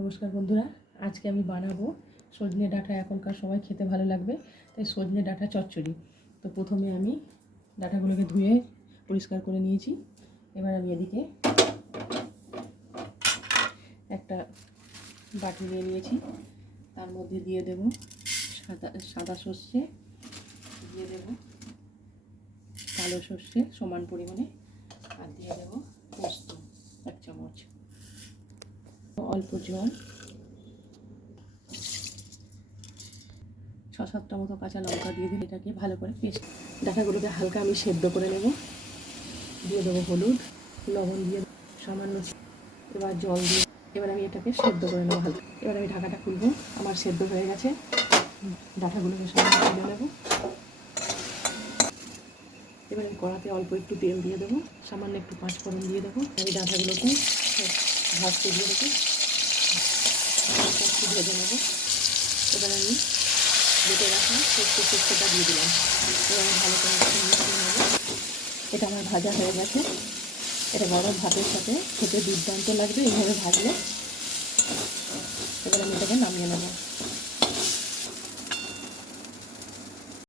নমস্কার বন্ধুরা, আজকে আমি বানাবো সজনে ডাঁটা। এখনকার সবাই খেতে ভালো লাগবে, তাই সজনে ডাঁটা চচ্চড়ি। তো প্রথমে আমি ডাঁটাগুলোকে ধুয়ে পরিষ্কার করে নিয়েছি। এবার আমি এদিকে একটা বাটি নিয়ে নিয়েছি, তার মধ্যে দিয়ে দেব সাদা সর্ষে, দিয়ে দেব কালো সর্ষে সমান পরিমাণে, আর দিয়ে দেব পোস্ত 1 চামচ, অল্প জল, 6-7টা মতো কাঁচা লঙ্কা দিয়ে দিলে এটাকে ভালো করে পেস্ট। ডাঁটাগুলোকে হালকা আমি সেদ্ধ করে নেব। দিয়ে দেবো হলুদ, লবণ দিয়ে সামান্য, এবার জল দিয়ে এবার আমি এটাকে সেদ্ধ করে নেবো হালকা। এবার আমি ঢাকাটা খুলবো। আমার সেদ্ধ হয়ে গেছে, ডাঁটাগুলোকে সামান্য তুলে নেবো। এবার আমি কড়াতে অল্প একটু তেল দিয়ে দেবো, সামান্য একটু 5 ফোড়ন দিয়ে দেবো। আমি ডাঁটাগুলোকে ভাজতে দিয়ে দেবো, একটু ভেজে নেবো। এবার আমি বেটে রাখা সর্ষেটা দিয়ে দিলাম। এবার আমি ভালো করে মিশিয়ে নেবো। এটা আমার ভাজা হয়ে গেছে। এটা গরম ভাতের সাথে খেতে দুর্দান্ত লাগবে এইভাবে ভাজলে। এবার আমি এটাকে নামিয়ে নেবো।